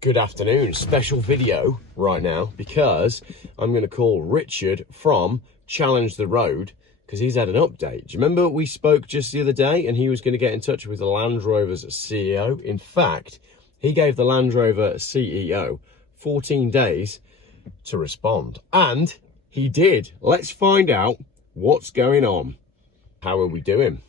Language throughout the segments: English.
Good afternoon. Special video right now because I'm going to call Richard from Challenge the Road because he's had an update. Do you remember we spoke just the other day and he was going to get in touch with the Land Rover's CEO? In fact, he gave the Land Rover CEO 14 days to respond. And he did. Let's find out what's going on. How are we doing?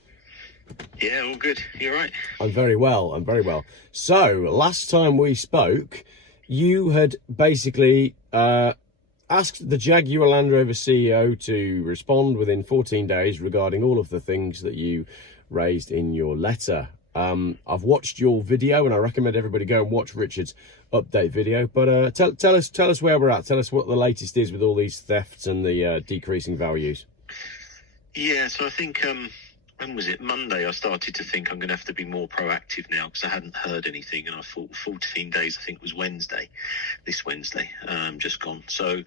Yeah, all good. You all right? I'm very well. So, last time we spoke, you had basically asked the Jaguar Land Rover CEO to respond within 14 days regarding all of the things that you raised in your letter. I've watched your video and I recommend everybody go and watch Richard's update video. But tell us where we're at. Tell us what the latest is with all these thefts and the decreasing values. Yeah, so I think... when was it? Monday, I started to think I'm going to have to be more proactive now because I hadn't heard anything. And I thought 14 days, I think it was this Wednesday, just gone. So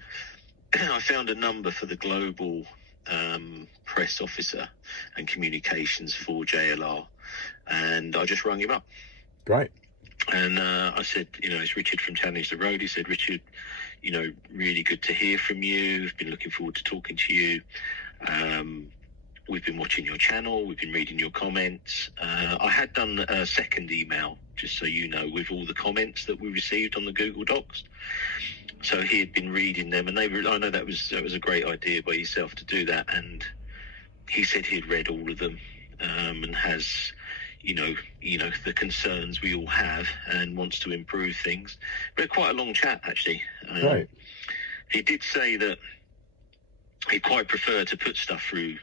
I found a number for the global press officer and communications for JLR. And I just rung him up. Great. And I said, it's Richard from Challenge the Road. He said, Richard, really good to hear from you. I've been looking forward to talking to you. We've been watching your channel. We've been reading your comments. I had done a second email, just so you know, with all the comments that we received on the Google Docs. So he had been reading them, and I know that was a great idea by yourself to do that. And he said he'd read all of them and has, the concerns we all have and wants to improve things. We had quite a long chat, actually. Right. He did say that he'd quite prefer to put stuff through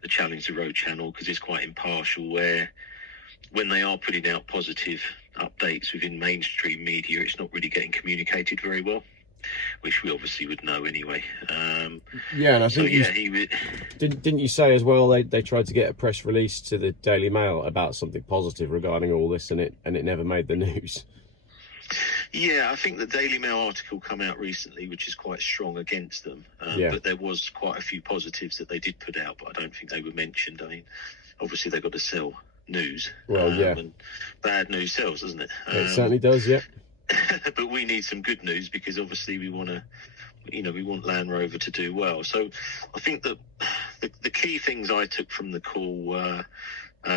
the Challenge the Road channel because it's quite impartial, where when they are putting out positive updates within mainstream media, it's not really getting communicated very well, which we obviously would know anyway. And I think he would... didn't you say as well they tried to get a press release to the Daily Mail about something positive regarding all this, and it never made the news. Yeah, I think the Daily Mail article come out recently, which is quite strong against them. But there was quite a few positives that they did put out, but I don't think they were mentioned. I mean, obviously they've got to sell news. Well, yeah. And bad news sells, doesn't it? It certainly does, yeah. But we need some good news because obviously we want Land Rover to do well. So I think that the key things I took from the call were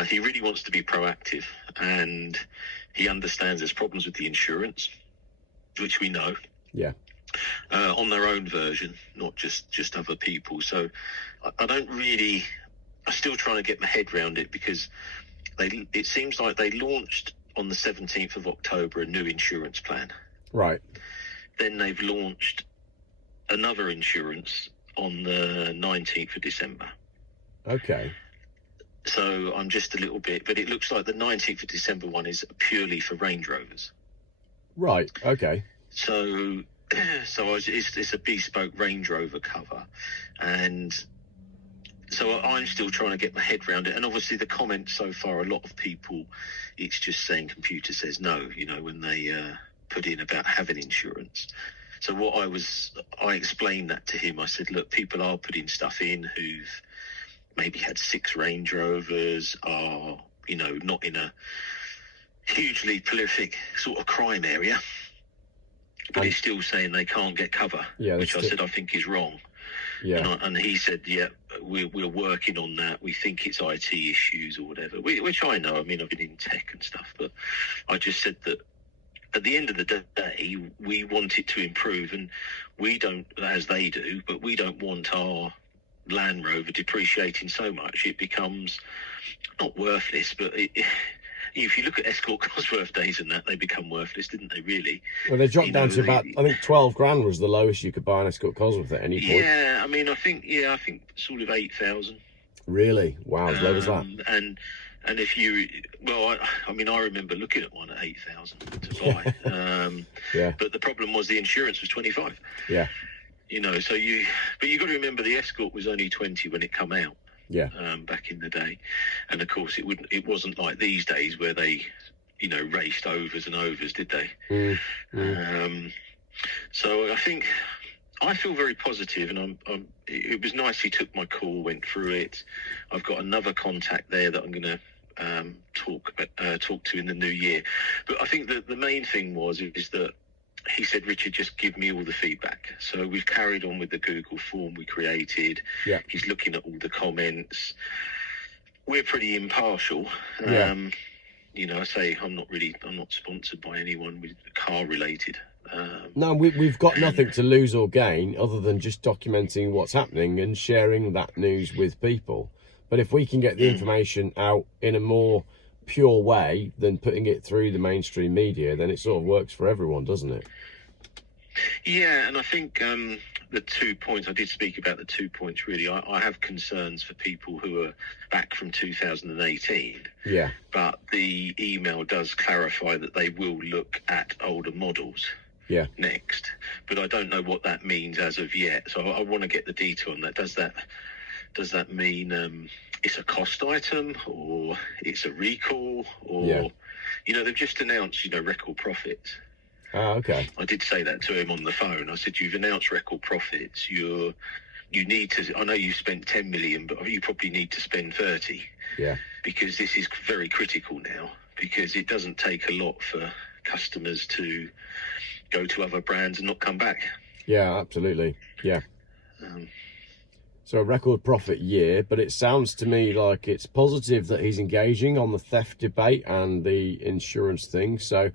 he really wants to be proactive, and he understands there's problems with the insurance, which we know. Yeah. On their own version, not just other people. So I'm still trying to get my head around it because it seems like they launched on the 17th of October a new insurance plan. Right. Then they've launched another insurance on the 19th of December. Okay. So I'm just a little bit, but it looks like the 19th of December one is purely for Range Rovers. Right, okay. So it's a bespoke Range Rover cover. And so I'm still trying to get my head around it. And obviously the comments so far, a lot of people, it's just saying computer says no, when they put in about having insurance. So I explained that to him. I said, look, people are putting stuff in who've maybe had 6 Range Rovers, are, not in a hugely prolific sort of crime area, but he's still saying they can't get cover, which I said I think is wrong. Yeah. And he said, yeah, we're working on that. We think it's IT issues or whatever, which I know. I mean, I've been in tech and stuff, but I just said that at the end of the day, we want it to improve, and we don't, as they do, but we don't want our Land Rover depreciating so much it becomes not worthless, but if you look at Escort Cosworth days and that, they become worthless, didn't they, really? Well, they dropped down to about, I think 12 grand was the lowest you could buy an Escort Cosworth at any point. Yeah, I mean, I think sort of 8,000. Really? Wow, as low as that. And if you, well, I remember looking at one at 8,000 to buy. Yeah. But the problem was the insurance was 25. Yeah. So but you got to remember the Escort was only 20 when it come out. Yeah. Back in the day, and of course it wasn't like these days where they, raced overs and overs, did they? So I feel very positive, and it was nice he took my call, went through it. I've got another contact there that I'm going to talk to in the new year. But I think that the main thing is that he said, Richard, just give me all the feedback. So we've carried on with the Google form we created. Yeah. He's looking at all the comments. We're pretty impartial. Yeah. You know, I say I'm not sponsored by anyone with car related. No, we've got nothing to lose or gain other than just documenting what's happening and sharing that news with people. But if we can get the information out in a more pure way than putting it through the mainstream media, then it sort of works for everyone, doesn't it? Yeah, and I think the 2 points, I did speak about the 2 points really. I have concerns for people who are back from 2018. Yeah. But the email does clarify that they will look at older models. Yeah. Next, but I don't know what that means as of yet. So I want to get the detail on that. Does that mean it's a cost item, or it's a recall, or you know, they've just announced, you know, record profits. Ah, okay. I did say that to him on the phone. I said, you've announced record profits. You need to. I know you spent 10 million, but you probably need to spend 30. Yeah. Because this is very critical now. Because it doesn't take a lot for customers to go to other brands and not come back. Yeah, absolutely. Yeah. So a record profit year, but it sounds to me like it's positive that he's engaging on the theft debate and the insurance thing. So,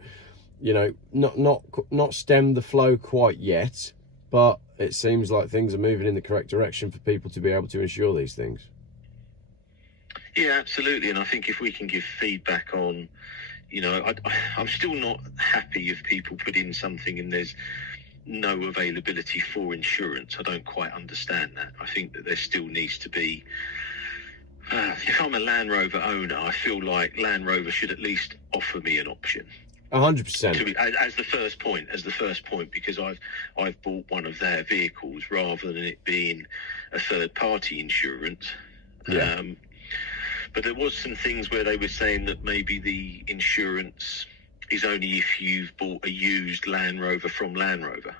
you know, not stem the flow quite yet, but it seems like things are moving in the correct direction for people to be able to insure these things. Yeah, absolutely. And I think if we can give feedback on, you know, I'm still not happy if people put in something and there's no availability for insurance. I don't quite understand that. I think that there still needs to be, if I'm a Land Rover owner, I feel like Land Rover should at least offer me an option. 100%. As the first point, because I've bought one of their vehicles rather than it being a third party insurance. Yeah. But there was some things where they were saying that maybe the insurance is only if you've bought a used Land Rover from Land Rover.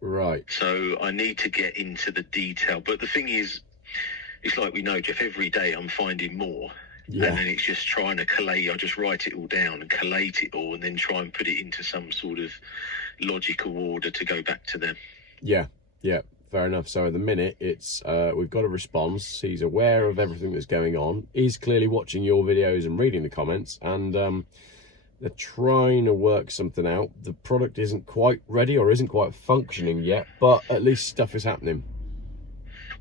Right. So I need to get into the detail. But the thing is, it's like we know, Geoff, every day I'm finding more. Yeah. And then it's just trying to collate. I just write it all down and collate it all and then try and put it into some sort of logical order to go back to them. Yeah. Yeah. Fair enough. So at the minute, it's we've got a response. He's aware of everything that's going on. He's clearly watching your videos and reading the comments, and they're trying to work something out. The product isn't quite ready or isn't quite functioning yet, but at least stuff is happening.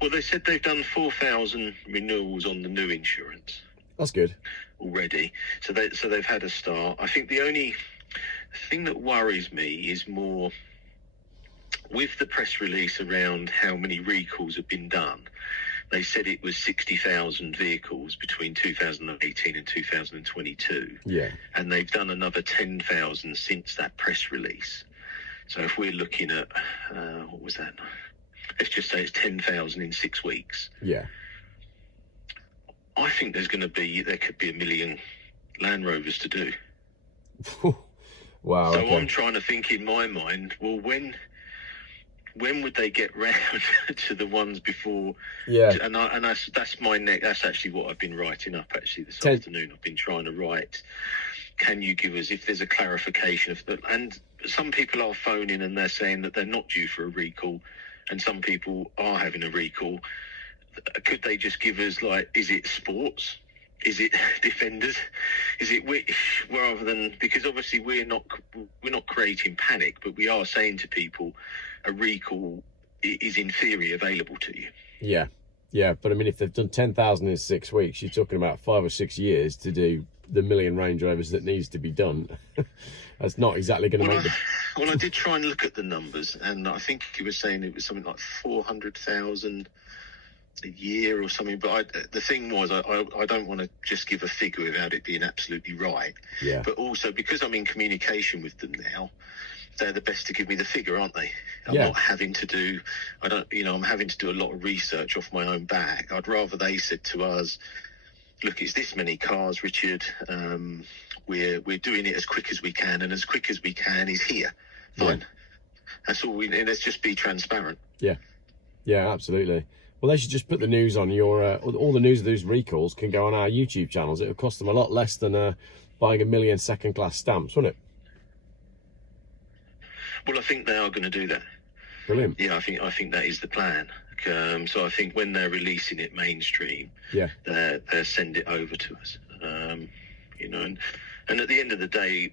Well, they said they've done 4,000 renewals on the new insurance. That's good. Already. So they've had a start. I think the only thing that worries me is more with the press release around how many recalls have been done. They said it was 60,000 vehicles between 2018 and 2022. Yeah. And they've done another 10,000 since that press release. So if we're looking at, what was that? Let's just say it's 10,000 in 6 weeks. Yeah. I think there could be 1 million Land Rovers to do. Wow. So Okay. I'm trying to think in my mind, well, when would they get round to the ones before? Yeah. And that's my neck. That's actually what I've been writing up actually this 10 afternoon. I've been trying to write. Can you give us, if there's a clarification of that? And some people are phoning and they're saying that they're not due for a recall, and some people are having a recall. Could they just give us, like, is it sports? Is it defenders? Is it which? Rather than, because obviously we're not creating panic, but we are saying to people, a recall is in theory available to you. Yeah. Yeah. But I mean, if they've done 10,000 in 6 weeks, you're talking about 5 or 6 years to do the 1 million Range Rovers that needs to be done. That's not exactly going to make Well, I did try and look at the numbers, and I think he was saying it was something like 400,000 a year or something. But the thing was, I don't want to just give a figure without it being absolutely right. Yeah. But also, because I'm in communication with them now, they're the best to give me the figure, aren't they? I'm Yeah. not having to do, I'm having to do a lot of research off my own back. I'd rather they said to us, look, it's this many cars, Richard. We're doing it as quick as we can, and as quick as we can is here. Fine. Yeah. That's all let's just be transparent. Yeah. Yeah, absolutely. Well, they should just put the news on your, all the news of those recalls can go on our YouTube channels. It would cost them a lot less than buying 1 million second-class stamps, wouldn't it? Well, I think they are going to do that. Brilliant. Yeah, I think that is the plan. So I think when they're releasing it mainstream, Yeah, they'll send it over to us. You know, and at the end of the day,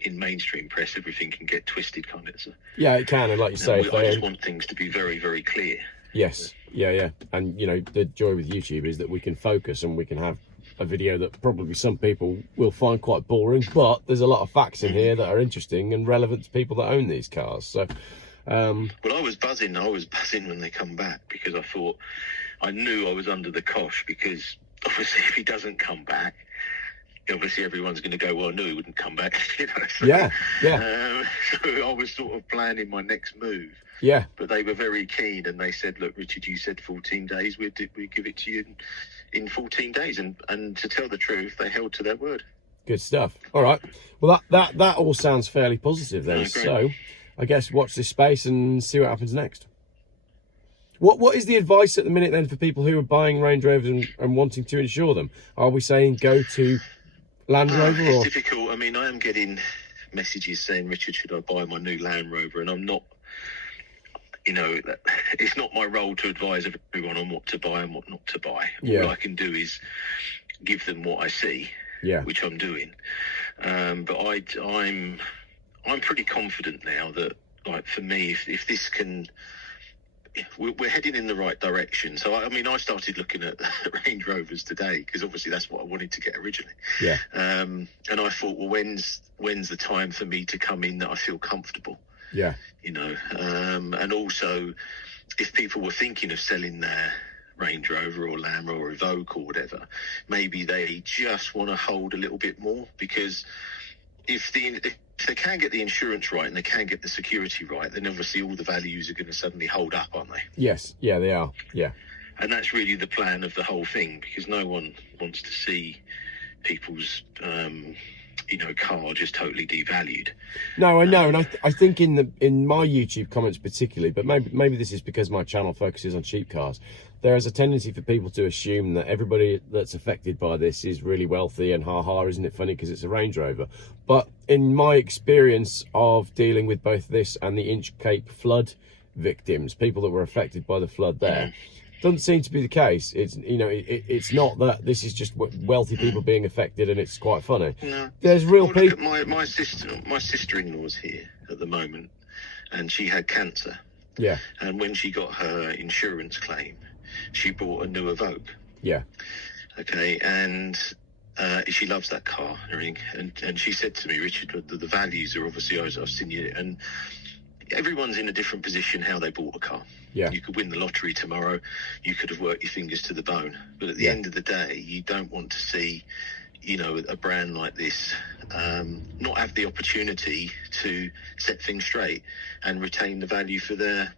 in mainstream press, everything can get twisted, can't it? So, yeah, it can, and like you say, I just want things to be very, very clear. yes, yeah, and you know, the joy with YouTube is that we can focus and we can have a video that probably some people will find quite boring, but there's a lot of facts in here that are interesting and relevant to people that own these cars. So, well, I was buzzing when they come back, because I knew I was under the cosh, because obviously if he doesn't come back, obviously everyone's going to go, well, I knew he wouldn't come back. You know, so, yeah. So I was sort of planning my next move. Yeah. But they were very keen, and they said, look, Richard, you said 14 days. We give it to you in 14 days. And to tell the truth, they held to their word. Good stuff. All right. Well, that all sounds fairly positive then. So I guess watch this space and see what happens next. What is the advice at the minute then for people who are buying Range Rovers and wanting to insure them? Are we saying go to Land Rover? It's difficult. I mean, I am getting messages saying, Richard, should I buy my new Land Rover? And I'm not, you know, it's not my role to advise everyone on what to buy and what not to buy. Yeah. All I can do is give them what I see, which I'm doing. But I'm pretty confident now that, like, for me, if this can, we're heading in the right direction. So I mean, I started looking at Range Rovers today, because obviously that's what I wanted to get originally. Yeah. And I thought, well, when's the time for me to come in that I feel comfortable? Yeah. You know, and also, if people were thinking of selling their Range Rover or Land Rover or Evoque or whatever, maybe they just want to hold a little bit more, because if they can get the insurance right and they can get the security right, then obviously all the values are going to suddenly hold up, aren't they? Yes, yeah, they are. Yeah. And that's really the plan of the whole thing, because no one wants to see people's car just totally devalued. No, I know, and I think in my YouTube comments particularly, but maybe this is because my channel focuses on cheap cars, there is a tendency for people to assume that everybody that's affected by this is really wealthy and isn't it funny because it's a Range Rover. But in my experience of dealing with both this and the Inch Cape flood victims, people that were affected by the flood there, doesn't seem to be the case. It's, you know, it's not that this is just wealthy people being affected and it's quite funny. No. There's real people. My sister-in-law's here at the moment, and she had cancer. Yeah. And when she got her insurance claim, she bought a new Evoque. Yeah. Okay, and she loves that car and everything. And she said to me, Richard, the values are obviously, I've seen you, and everyone's in a different position how they bought a car. Yeah. You could win the lottery tomorrow. You could have worked your fingers to the bone. But at the end of the day, you don't want to see, you know, a brand like this not have the opportunity to set things straight and retain the value for their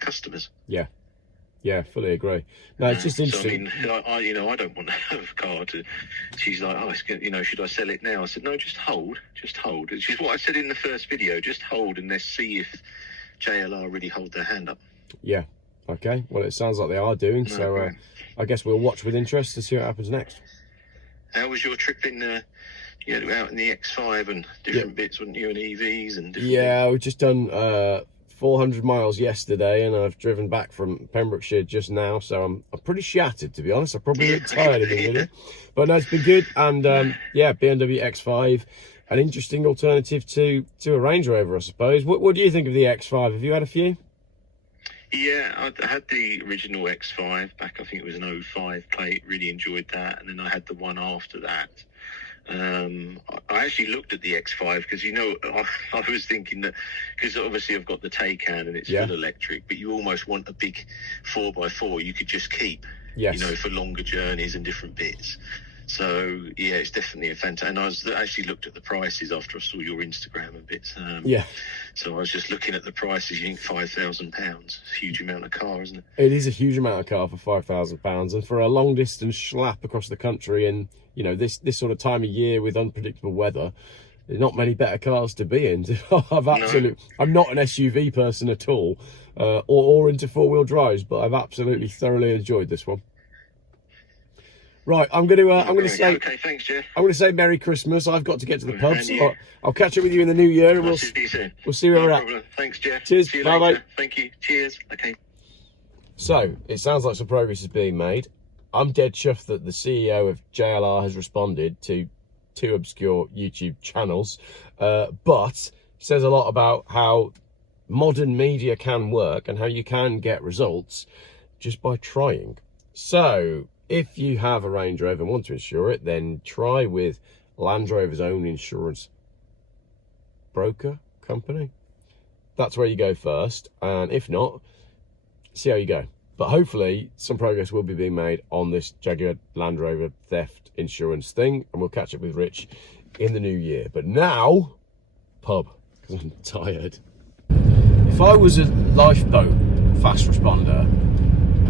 customers. Yeah. Yeah, fully agree. No, it's just interesting. So, I mean, I don't want to have a car to. She's like, should I sell it now? I said, no, just hold. Which is what I said in the first video. Just hold, and let's see if JLR really hold their hand up. Yeah. Okay. Well, it sounds like they are doing. So I guess we'll watch with interest to see what happens next. How was your trip in? Out in the X5 and different bits, weren't you, and EVs and different bits? We've just done 400 miles yesterday, and I've driven back from Pembrokeshire just now, so I'm pretty shattered, to be honest. I probably look tired in the video, but no, it's been good. And BMW X5, an interesting alternative to a Range Rover, I suppose. What do you think of the X5? Have you had a few? Yeah, I had the original X5 back, I think it was an 05 plate, really enjoyed that, and then I had the one after that. I actually looked at the X5 because, I was thinking that, because obviously I've got the Taycan and it's full electric, but you almost want a big 4x4 you could just keep, for longer journeys and different bits. So, yeah, it's definitely a fantastic. And I was actually looked at the prices after I saw your Instagram and bits. So I was just looking at the prices. You think £5,000? It's a huge amount of car, isn't it? It is a huge amount of car for £5,000, and for a long distance schlap across the country, and this sort of time of year with unpredictable weather, there's not many better cars to be in. I'm not an SUV person at all, or into four-wheel drives, but I've absolutely thoroughly enjoyed this one. Right, I'm going to say, okay, thanks, Geoff. I'm going to say Merry Christmas. I've got to get to the pub, so I'll catch up with you in the new year, and we'll see you soon. We'll see where we're at. Thanks, Geoff. Cheers. See you Bye later. bye. Thank you. Cheers. Okay. So it sounds like some progress is being made. I'm dead chuffed that the CEO of JLR has responded to 2 obscure YouTube channels, but says a lot about how modern media can work and how you can get results just by trying. So if you have a Range Rover and want to insure it, then try with Land Rover's own insurance broker company. That's where you go first, and if not, see how you go. But hopefully some progress will be being made on this Jaguar Land Rover theft insurance thing, and we'll catch up with Rich in the new year. But now, pub, because I'm tired. If I was a lifeboat fast responder,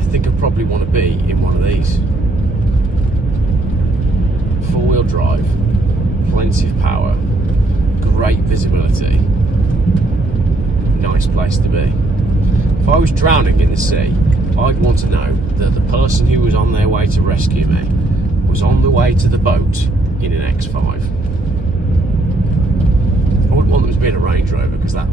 I think I'd probably want to be in one of these. 4-wheel drive, plenty of power, great visibility, nice place to be. If I was drowning in the sea, I'd want to know that the person who was on their way to rescue me was on the way to the boat in an X5. I wouldn't want them to be in a Range Rover, because that